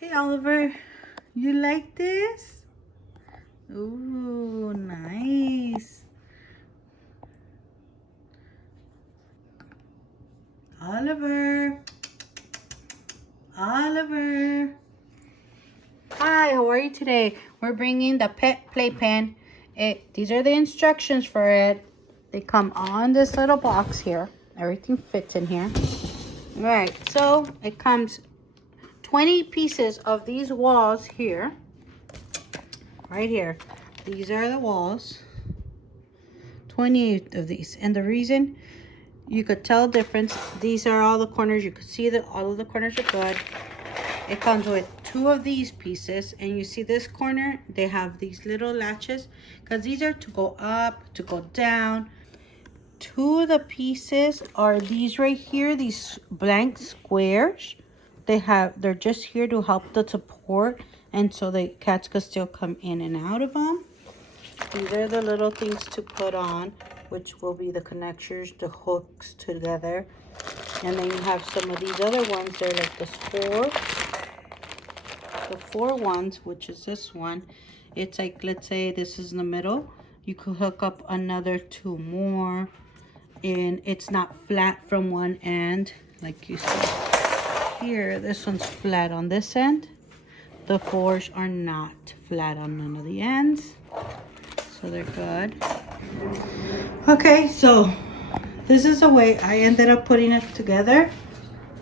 Hey Oliver, you like this? Ooh, nice. Oliver. Oliver. Hi, how are you today? We're bringing the pet playpen. These are the instructions for it. They come on this little box here. Everything fits in here. All right, so it comes 20 pieces of these walls here. Right here. These are the walls. 28 of these. And the reason you could tell the difference, these are all the corners. You could see that all of the corners are good. It comes with 2 of these pieces, and you see this corner, they have these little latches because these are to go up, to go down. 2 of the pieces are these right here, these blank squares. They're just here to help the support, and so the cats could still come in and out of them. These are the little things to put on, which will be the connectors, the hooks together. And then you have some of these other ones. They're like the four ones, which is this one. It's like, let's say this is in the middle. You could hook up another 2 more. And it's not flat from one end. Like you see here, this one's flat on this end. The 4s are not flat on none of the ends. So they're good. Okay, so this is the way I ended up putting it together.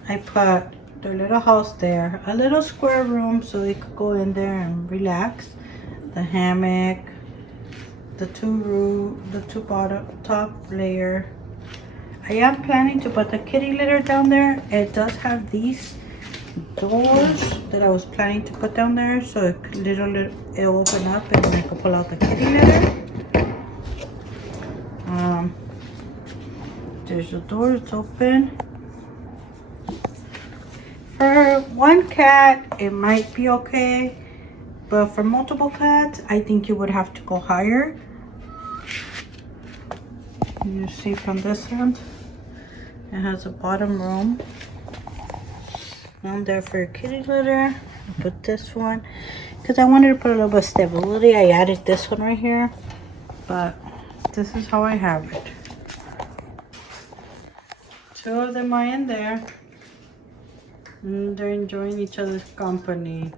I put their little house there, a little square room so they could go in there and relax. The hammock, the two bottom top layer. I am planning to put the kitty litter down there. It does have these doors that I was planning to put down there, so it'll open up and I can pull out the kitty litter. There's a door, it's open. For one cat, it might be okay, but for multiple cats, I think you would have to go higher. You see from this end, it has a bottom room. Down there for your kitty litter. I put this one because I wanted to put a little bit of stability. I added this one right here, but this is how I have it. 2 of them are in there, and they're enjoying each other's company.